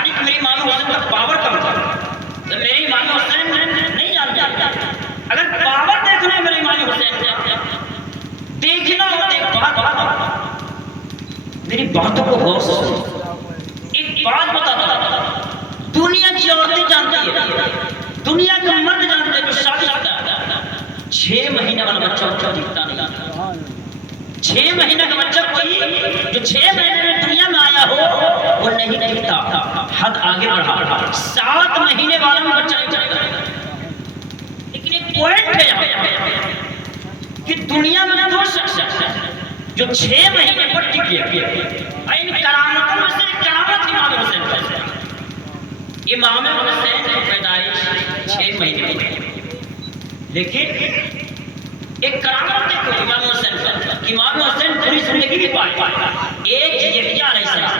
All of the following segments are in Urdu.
آسانی کہ میرے امام حسین کا پاور کم تھا، تو میرے امام حسین نہیں جانتے. اگر پاور دیکھنا ہے میرے امام حسین کا، دیکھنا ہو ایک بات، میری باتوں کو غور سے سنو. ایک بات بتاتا ہوں، دنیا کی عورتیں جانتی ہے، دنیا کا مرد جانتے ہیں جو شادی کرتا ہے 6 مہینے والا بچہ دکھتا نہیں. 6 مہینے کا بچہ کوئی جو 6 مہینے میں دنیا میں آیا ہو وہ نہیں دکھتا. حد آگے بڑھا 7 مہینے والا بھی بچہ نہیں جائے. لیکن ایک پوائنٹ ہے یہاں کہ دنیا میں 2 شخص جو 6 مہینے پر ٹک گیا. ان کرامتوں میں سے ایک کرامت امام حسین کا. امام حسین کی پیدائش 6 مہینے کی، لیکن ایک کرامت دیکھو امام حسین کا. امام حسین پوری زندگی کی پائے. ایک یحییٰ علیہ السلام،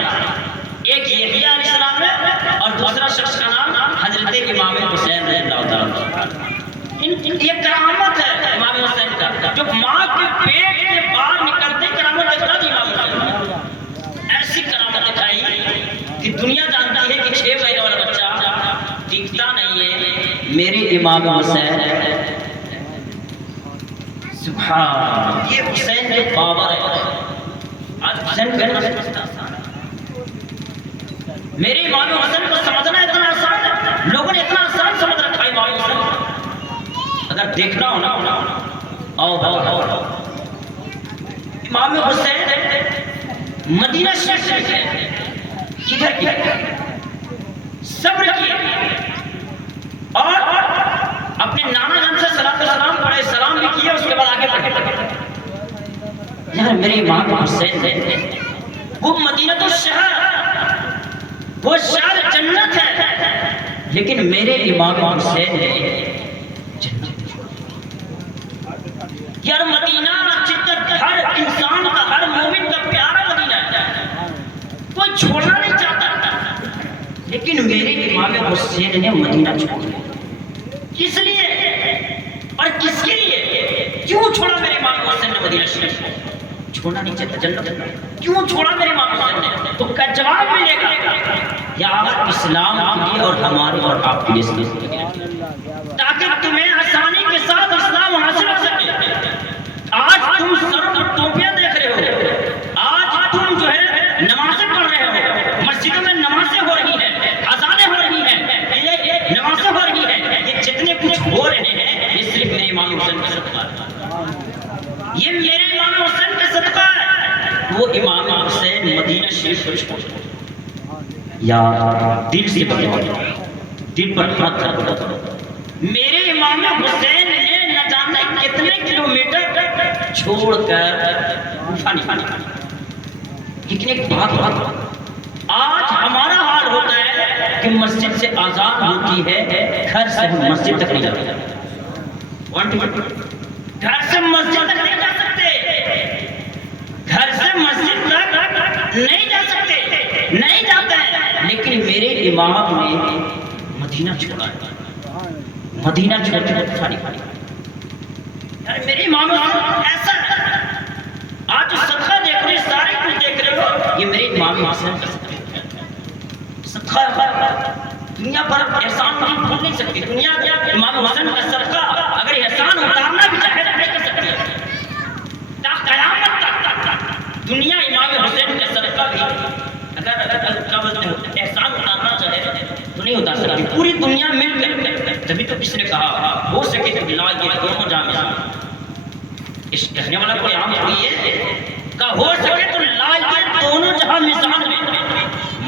ایک یحییٰ علیہ السلام ہے اور دوسرا شخص کا نام حضرت امام حسین رضی اللہ تعالیٰ. یہ کرامت ہے امام حسین کا، جو ماں کے پیٹ کے باہر نکلتے کرامت دکھا دی امام حسین. ایسی کرامت دکھائی کہ دنیا جانتی ہے کہ 6 مہینے والا بچہ دکھتا نہیں ہے. میرے امام حسین سبحان، یہ حسین کے پاور ہے. آج حسین کہنا سمجھتا آسان ہے، میرے امام حسین کو سمجھنا اتنا آسان ہے. لوگوں نے اتنا آسان سمجھ رکھا ہے امام حسین. اگر دیکھنا ہو نا، آؤ امام حسین مدینہ شریف سے گئے. کدھر کیا صبر کیا اور اپنے نانا جان سے صلاۃ و سلام پڑھے، سلام بھی کیا، اس کے بعد آگے بڑھے. یار میرے امام حسین وہ مدینہ تو شہر، وہ شہر جنت ہے، لیکن میرے امام حسین نے یار مدینہ جدت ہر انسان کا، ہر مومن کا پیارا مدینہ ہے، کوئی چھوڑنا نہیں چاہتا. لیکن میرے امام حسین نے مدینہ چھوڑا. کس لیے اور کس کے لیے؟ کیوں چھوڑا میرے امام حسین نے مدینہ شریف؟ چھوڑنا نہیں چاہتا جنت. کیوں چھوڑا میرے امام حسین نے؟ تو کا جواب ملے گا یا اسلام کے لیے اور ہمارے اور آپ کے لیے، تاکہ تمہیں آسانی کے ساتھ اسلام حاصل ہو سکے. آج تم سر پر ٹوپیاں دیکھ رہے ہو، آج تم جو ہے نمازیں پڑھ رہے ہو، مسجدوں میں نمازیں ہو رہی ہیں، اذانیں ہو رہی ہیں، یہ نمازیں ہو رہی ہیں، یہ جتنے کچھ ہو رہے ہیں یہ صرف میرے امام حسین کا صدقہ ہے. یہ میرے امام حسین کا صدقہ ہے. وہ امام حسین مدینہ شریف کو چھوڑ یا دل سے بتاؤ، دل پر ہاتھ رکھو. میرے امام حسین نے نہ جانے کتنے کلومیٹر چھوڑ کر کوفہ نکالا. لیکن ایک بات، آج ہمارا حال ہوتا ہے کہ مسجد سے آزان ہوتی ہے، گھر سے ہم مسجد تک نہیں جاتے. گھر سے مسجد تک نہیں جا سکتے، گھر سے مسجد تک نہیں جا سکتے، نہیں جاتے ہیں. لیکن میرے امام نے مدینہ چھوڑا، مدینہ چھوڑ کے کوفہ نکالا. میرے امام ایسا ہے. آج صدقہ دیکھ رہے، سارے کچھ دیکھ رہے ہو، یہ میرے امام حسین کا صدقہ ہے. دنیا پر احسان نہیں بھول نہیں سکتی. دنیا امام حسین کا صدقہ اگر احسان اتارنا بھی چاہے تو نہیں کر سکتی. تا قیامت تک دنیا امام حسین کا صدقہ بھی اگر احسان اتارنا چاہے تو نہیں اتار سکتی. پوری دنیا مل کر، تبھی تو کس نے کہا ہو سکے تو بلا یہ دونوں جامع. اس کہنے والا کوئی عام ہوئی ہے کہ ہو سکے تو لا یہ دونوں جہاں نظام میں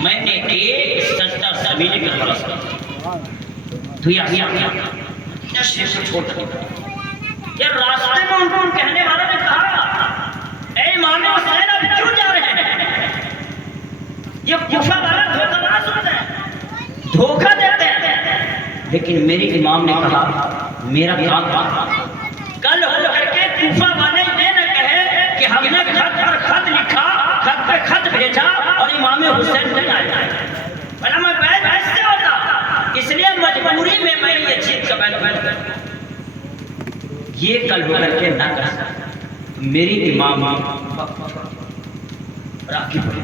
میں نے ایک سجدہ زمین کا فرض کیا. تو یہ شریف کو چھوڑ کر یہ راستے میں ان کو کہنے والا نے کہا اے امام حسین اب کیوں جا رہے ہیں؟ یہ کوفہ والا دھوکہ باز ہوتے ہیں، دھوکہ دیتے ہیں. لیکن میرے امام نے کہا میرا کام کل ہو کر کے کوفہ والے یہ نہ کہے کہ ہم نے خط پر خط لکھا، خط پہ خط بھیجا اور امام حسین نہیں آئے. بھلا میں بیت ایسے ہوتا، اس لیے مجبوری میں میں یہ چیز کا بیت یہ کل ہو کر کے نہ کر سکتا. میری امام راکی پڑے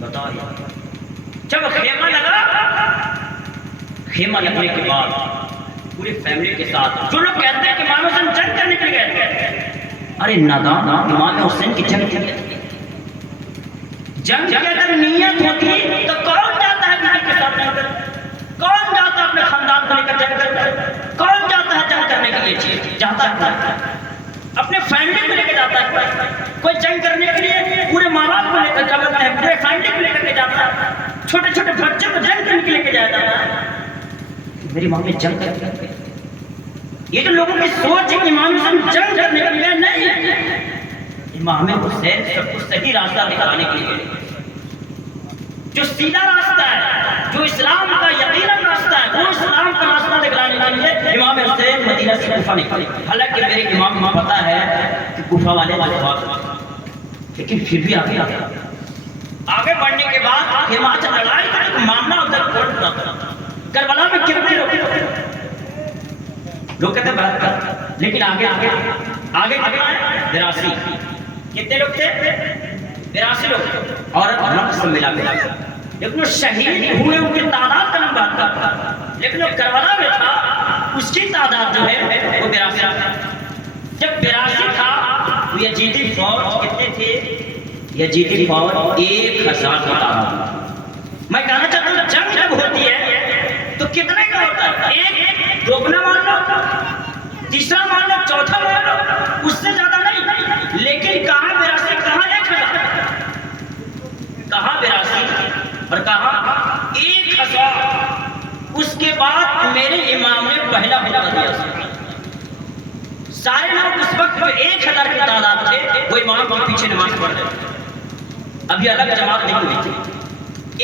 بتاؤ جب خیمہ لگا، خیمہ لگنے کے بعد پوری فیملی کے ساتھ جو لوگ کہتے ہیں کہ امام حسین جنگ کرنے کے لیے گئے تھے، ارے نادان، امام حسین کی جنگ کی جنگ کی اگر نیت ہوتی تو کون جاتا ہے بیوی کے ساتھ جنگ کرنے؟ کون جاتا ہے اپنے خاندان کو لے کر جنگ کرنے؟ کون جاتا ہے جنگ کرنے کے لیے؟ جاتا ہے اپنے فیملی کو لے کے جاتا ہے، کوئی جنگ کرنے کے لیے پورے ماں باپ کو لے کر جاتا ہے، پورے فیملی کو لے کر کے جاتا ہے، چھوٹے چھوٹے بچے کو جنگ کرنے کے لے کے جایا جاتا ہے۔ میری ماں نے جنگ کر، یہ جو لوگوں کی سوچ ہے کہ امام حسین جنگ کرنے کے لیے نہیں، امام حسین سب کو صحیح راستہ دکھانے کے لیے، جو سیدھا راستہ ہے، جو اسلام کا یقیناً راستہ ہے، وہ اسلام کا راستہ دکھانے کے لیے امام حسین مدینہ سے کوفہ نکلے۔ حالانکہ میرے امام کو پتا ہے کہ کوفہ والے بات، لیکن پھر بھی آگے بڑھنے کے بعد ہماچل لڑائی کا ایک معاملہ ادھر پھٹ رہا تھا۔ کربلا میں کتنے لوگ کہتے بات کر، لیکن آگے 82 کتنے لوگ تھے؟ 82 لوگ، اور سب ملا کے، لیکن وہ شہید ہوئے ان کی تعداد کا نام بات کرتا، لیکن وہ کربلا میں تھا اس کی تعداد جو ہے وہ 82 تھا۔ جب 82 تھا تو یزیدی فوج کتنے تھے؟ یزیدی فوج 1000 کا تعداد۔ میں کہنا چاہتا ہوں جنگ جب ہوتی ہے تو کتنے کا ہوتا ہے؟ ایک دوگنا مان لو، تیسرا مان لو، چوتھا مان لو، اس سے زیادہ نہیں، لیکن کہاں 82 کہاں 1000، کہاں 82 اور کہاں 1000۔ اس کے بعد میرے امام نے پہلا فتویٰ دیا، سارے لوگ اس وقت جو 1000 کی تعداد تھے وہ امام کے پیچھے نماز پڑھ رہے تھے، ابھی الگ جماعت نہیں ہوئی تھی،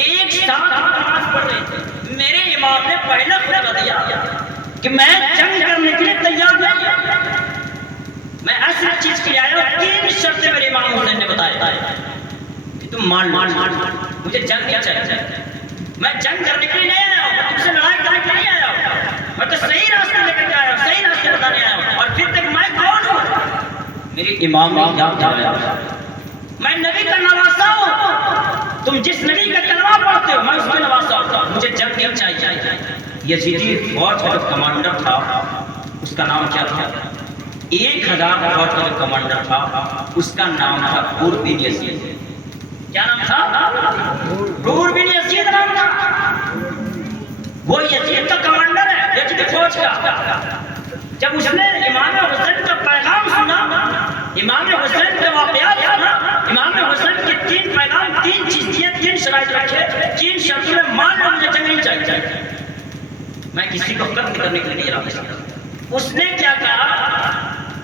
ایک ساتھ نماز پڑھ رہے تھے۔ میرے امام نے پہلا فتویٰ دیا کہ میں جنگ کرنے کے لیے تیار نہیں، میں ایسی چیز کے لیے آیا ہوں۔ 3 شرطیں میرے امام حسین نے بتایا کہ تم مان مجھے جنگ نہیں چاہیے، میں جنگ کرنے کے لیے نہیں آیا ہوں، میں تم سے لڑائی کرنے کے لیے نہیں آیا ہوں، میں تو صحیح راستے لے کر آیا ہوں، صحیح راستے بتانے آیا ہوں، اور پھر تک میں کون ہوں؟ میرے امام نے جواب دیا میں نبی کا نواسا ہوں، تم جس نبی کا کلمہ پڑھتے ہو میں اس کا نواسا ہوں، مجھے جنگ نہیں چاہیے۔ یزیدی فوج کا جو کمانڈر تھا اس کا نام کیا تھا؟ 1000 فوج کا جو کمانڈر تھا اس کا نام تھا حور بن یزید۔ کیا نام تھا؟ حور بن یزید نام تھا۔ وہ یزید کا کمانڈر ہے، یزید فوج کا۔ جب اس نے امام حسین کا پیغام سنا، امام حسین کے واقعات سنا، امام حسین کے 3 پیغام، 3 چیز دیے، 3 شرائط رکھے، 3 شرطوں میں مان لو مجھے جنگ نہیں چاہیے، میں کسی کو قتل کرنے کے لیے نہیں ارادہ کرتا۔ اس نے کیا کہا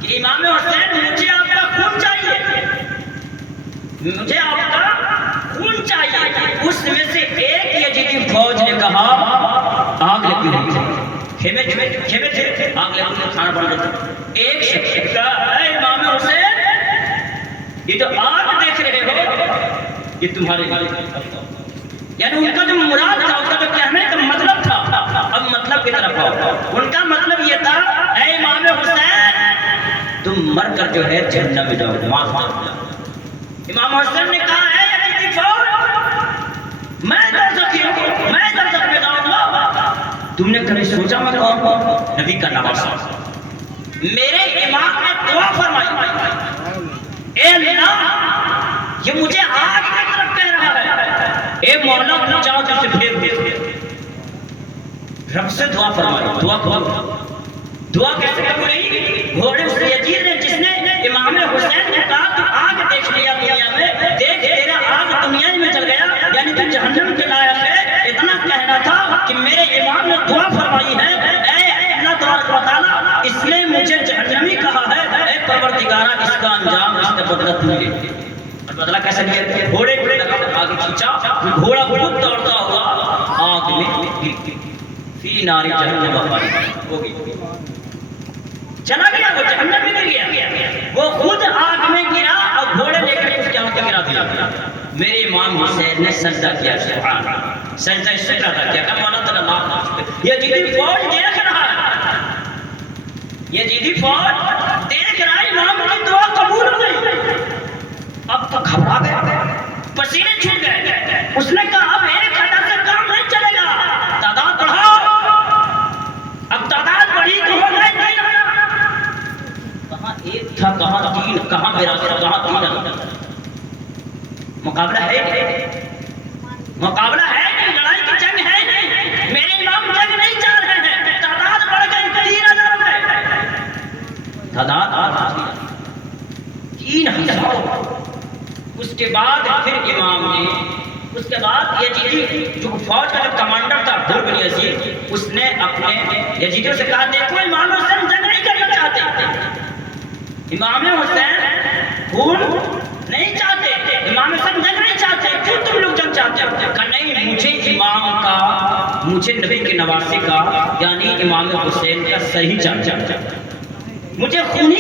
کہ امام حسین مجھے آپ کا خون چاہیے، مجھے آپ کا خون چاہیے۔ اس میں سے ایک یزیدی فوج نے کہا آگ لگی ہوئی تھی، خیمے تھے، آگ لگی ہوئی، کھانا بن رہا تھا۔ ایک شخص کہا اے امام حسین یہ جو آگ دیکھ رہے ہو یہ تمہارے لیے، یعنی ان کا جو مراد تھا، ان کا جو کہنے کا مطلب تھا، اب مطلب کی طرف آؤ۔ ان کا مطلب یہ تھا اے امام حسین تم مر کر جو ہے جہنم میں جاؤ، معاف کر دو۔ امام حسین نے کہا اے یزیدی فوج میں دوزخی ہوں، میں دوزخ میں جاؤں گا۔ تم نے کبھی سوچا میں کون ہوں؟ نبی کا نواسا۔ میرے امام نے دعا فرمائی اے اللہ یہ مجھے آگ کی طرف کہہ رہا ہے، اے مولا تم چاہو تو اسے پھیر دے۔ رب سے دعا فرمائی، دعا کیسے قبول ہوئی؟ گھوڑے اس یزید نے جس نے امام حسین نے کہا تو آگ دیکھ لیا دنیا میں، دیکھ تیرا آگ دنیا میں چل گیا، یعنی تو جہنم کے لائق ہے، اتنا کہنا تھا کہ میرے امام نے دعا فرمائی ہے اے اللہ تبارک و تعالیٰ اس نے مجھے جہنمی کہا ہے، اے پروردگارہ اس کا انجام اس کا بدلہ تو لے۔ اور بدلہ کیسے لیا؟ گھوڑے کو لگا آگے کھینچا، گھوڑا خود دوڑتا ہوا آگ میں گر گیا، فی نار جہنم ہو گئی، چلا گیا، وہ جہنم میں گر گیا، وہ خود آگ میں گرا اور گھوڑے لے کر اس کے آنکھ گرا دیا۔ میرے امام حسین نے سجدہ کیا، سبحان اللہ، سجدہ شکر ادا کیا کہ مولا تعالیٰ معاف کر۔ یزیدی فوج دیکھ رہا ہے، یزیدی فوج دیکھ رہا ہے امام کی دعا قبول ہو گئی، اب تو گھبرا گیا، پسینے چھوٹ گئے۔ اس نے کہا اب 1000 سے مقابلہ ہے نہیں، مقابلہ ہے نہیں، لڑائی کی جنگ ہے نہیں، میرے امام جنگ نہیں چاہ رہے ہیں، تعداد بڑھ گئی 3000 ہو گئے، تعداد 3000۔ اس کے بعد پھر امام نے، اس کے بعد یزیدی جو فوج کا جو کمانڈر تھا حر بن یزید، اس نے اپنے یزیدیوں سے کہا دیکھو امام حسین جنگ نہیں کرنا چاہتے، امام حسین خون نہیں چاہتے، امام حسین جنگ نہیں چاہتے، کیوں تم لوگ جنگ چاہتے ہو؟ کہ نہیں، مجھے امام کا، مجھے نبی کے نواسے کا یعنی امام حسین کا صحیح جنگ چاہتا، مجھے خونی